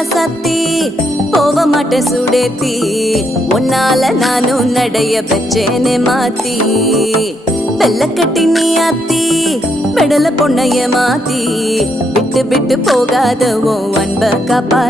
ராசாத்தி போக மாட்டேன் சுடேத்தி உன்னால நானும் நடைய பெற்றேனே மாத்தி வெள்ள கட்டி நீ ஆத்தி பெடல பொண்ணைய மாத்தி விட்டு விட்டு போகாத உன் அன்ப காப்பா